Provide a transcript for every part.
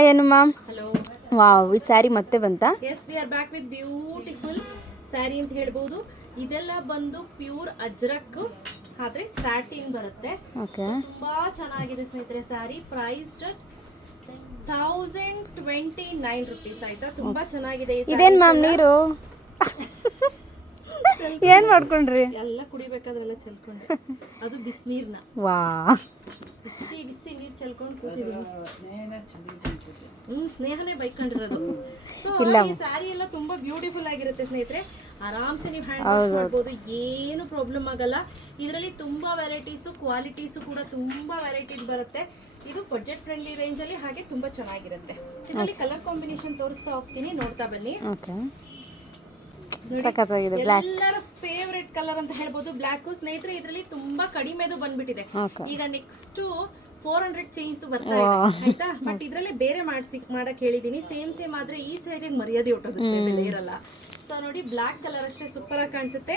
Hi Anu ma'am. Hello. Wow, ಈ ಸ್ಯಾರಿ ಮತ್ತೆ ಬಂತಾ? Yes, we are back with beautiful sari ಅಂತ ಹೇಳ್ಬೋದು. ಇದೆಲ್ಲ ಬಂದು ಪ್ಯೂರ್ ಅಜ್ರಕ್ ಆದ್ರೆ ಸ್ಯಾಟಿನ್ ಬರುತ್ತೆ. ಓಕೆ. ತುಂಬಾ ಚೆನ್ನಾಗಿದೆ ಸ್ನೇಹಿತರೆ ಸ್ಯಾರಿ. ಪ್ರೈಸ್ಡ್ 1029 rupees ಆಯ್ತಾ. ತುಂಬಾ ಚೆನ್ನಾಗಿದೆ. ಇದೇನ್ ಮ್ಯಾಮ್ ನೀರು? ಏನ್ ಮಾಡ್ಕೊಂಡ್ರಿ? ಎಲ್ಲ ಕುಡಿಬೇಕಾದ್ರೆಲ್ಲ ಚೆಲ್ಕೊಂಡೆ. ಅದು ಬಿಸಿನೀರ್ನ. ವಾ, ಬಿಸಿ ಬಿಸಿ ನೀರ್ ಚೆಲ್ಕೊಂಡು ಕೂತಿದೀನಿ. ಸ್ನೇಹನೇ ಬೈಕೊಂಡಿರೋದು. ಸೊ ಈ ಸ್ಯಾರಿ ಎಲ್ಲ ತುಂಬಾ ಬ್ಯೂಟಿಫುಲ್ ಆಗಿರುತ್ತೆ ಸ್ನೇಹಿತರೆ. ಆರಾಮ್ಸೆ ನೀವು ಹ್ಯಾಂಡ್ ವಾಶ್ ಮಾಡ್ಬೋದು, ಏನು ಪ್ರಾಬ್ಲಮ್ ಆಗಲ್ಲ. ಇದರಲ್ಲಿ ತುಂಬಾ ವೆರೈಟೀಸ್, ಕ್ವಾಲಿಟೀಸ್ ಕೂಡ ತುಂಬಾ ವೆರೈಟೀಸ್ ಬರುತ್ತೆ. ಇದು ಬಜೆಟ್ ಫ್ರೆಂಡ್ಲಿ ರೇಂಜ್ ಅಲ್ಲಿ, ಹಾಗೆ ತುಂಬಾ ಚೆನ್ನಾಗಿರುತ್ತೆ. ಇದರಲ್ಲಿ ಕಲರ್ ಕಾಂಬಿನೇಷನ್ ತೋರಿಸ್ತಾ ಹೋಗ್ತೀನಿ, ನೋಡ್ತಾ ಬನ್ನಿ. ಓಕೆ, ಸಖತ್ತಾಗಿದೆ. ಬ್ಲಾಕ್ ಎಲ್ಲರ ಫೇವರೇಟ್ ಕಲರ್ ಅಂತ ಹೇಳ್ಬೋದು ಬ್ಲಾಕ್. ಸ್ನೇಹಿತರೆ ಇದರಲ್ಲಿ ತುಂಬಾ ಕಡಿಮೆದು ಬಂದ್ಬಿಟ್ಟಿದೆ. ಈಗ ನೆಕ್ಸ್ಟ್ 400 ಚೇಂಜ್ ಬರ್ತಾ ಇದೆ ಆಯ್ತಾ. ಬಟ್ ಇದ್ರಲ್ಲೇ ಬೇರೆ ಮಾಡಕ್ ಹೇಳಿದೀನಿ. ಸೇಮ್ ಆದ್ರೆ ಈ ಸ್ಯಾರಿ ಮರ್ಯಾದೆ ಹೊಟ್ಟೋಗುತ್ತೆ, ಬೆಲೆ ಇರಲ್ಲ. ಸೊ ನೋಡಿ, ಬ್ಲಾಕ್ ಕಲರ್ ಅಷ್ಟೇ ಸೂಪರ್ ಆಗಿ ಕಾಣಿಸುತ್ತೆ.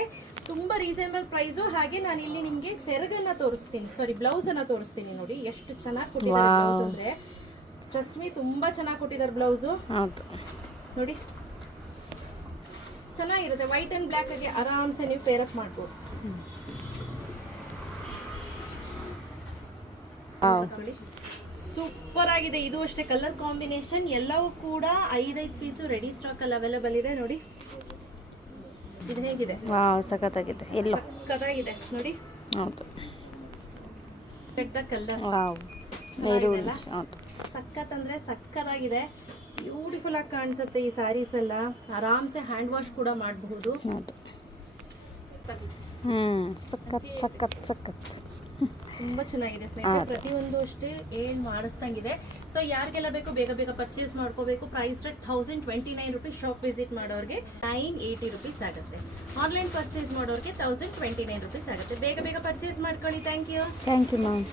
ತುಂಬಾ ರೀಸನಬಲ್ ಪ್ರೈಸ್. ಹಾಗೆ ನಾನು ಇಲ್ಲಿ ನಿಮ್ಗೆ ಸೆರಗನ್ನ ತೋರಿಸ್ತೀನಿ, ಸಾರಿ ಬ್ಲೌಸ್ ಅನ್ನ ತೋರಿಸ್ತೀನಿ. ನೋಡಿ ಎಷ್ಟು ಚೆನ್ನಾಗಿ ಕೊಟ್ಟಿದ್ದಾರೆ ಬ್ಲೌಸ್ ಅಂದ್ರೆ. ಟ್ರಸ್ಟ್ ಮೀ, ತುಂಬಾ ಚೆನ್ನಾಗಿ ಕೊಟ್ಟಿದ್ದಾರೆ ಬ್ಲೌಸ್. ನೋಡಿ ಚೆನ್ನಾಗಿರುತ್ತೆ. ವೈಟ್ ಅಂಡ್ ಬ್ಲಾಕ್ ಆಗಿ ಆರಾಮ್ಸೆ ನೀವು ಪೇರ್ ಅಪ್ ಮಾಡ್ಬೋದು. ಸೂಪರ್ ಆಗಿದೆ. ಇದು ಅಷ್ಟೇ ಕಲರ್ ಕಾಂಬಿನೇಷನ್ ಎಲ್ಲವೂ ಕೂಡ 5 ಪೀಸು ರೆಡಿ ಸ್ಟಾಕ್ ಅಲ್ಲಿ ಅವೈಲೇಬಲ್ ಇದೆ. ನೋಡಿ ಇದು ಹೇಗಿದೆ, ಸಖತ್ತಾಗಿದೆ. ಎಲ್ಲ ಸಖತ್ತಾಗಿದೆ ನೋಡಿ. ಹೌದು, ಕಲರ್ ಸಖತ್ ಅಂದ್ರೆ ಸಖತ್ತಾಗಿದೆ. ಬ್ಯೂಟಿಫುಲ್ ಆಗಿ ಕಾಣಿಸುತ್ತೆ ಈ ಸ್ಯಾರೀಸ್ ಎಲ್ಲ. ಆರಾಮ್ಸೆ ಹ್ಯಾಂಡ್ ವಾಶ್ ಕೂಡ ಮಾಡಬಹುದು. ಸಖತ್ ತುಂಬಾ ಚೆನ್ನಾಗಿದೆ ಸ್ನೇಹಿತರೆ. ಪ್ರತಿಯೊಂದು ಅಷ್ಟೇ ಏನ್ ಮಾಡಿಸ್ದಂಗಿದೆ. ಸೊ ಯಾರಿಗೆಲ್ಲ ಬೇಕು ಬೇಗ ಪರ್ಚೇಸ್ ಮಾಡ್ಕೋಬೇಕು. Price 1029 rupees. ಶಾಪ್ ವಿಸಿಟ್ ಮಾಡೋರಿಗೆ 980 rupees ಆಗುತ್ತೆ. ಆನ್ಲೈನ್ ಪರ್ಚೇಸ್ ಮಾಡೋರಿಗೆ 1029 rupees ಆಗುತ್ತೆ. ಬೇಗ ಪರ್ಚೇಸ್ ಮಾಡ್ಕೊಳ್ಳಿ. Thank you ma'am.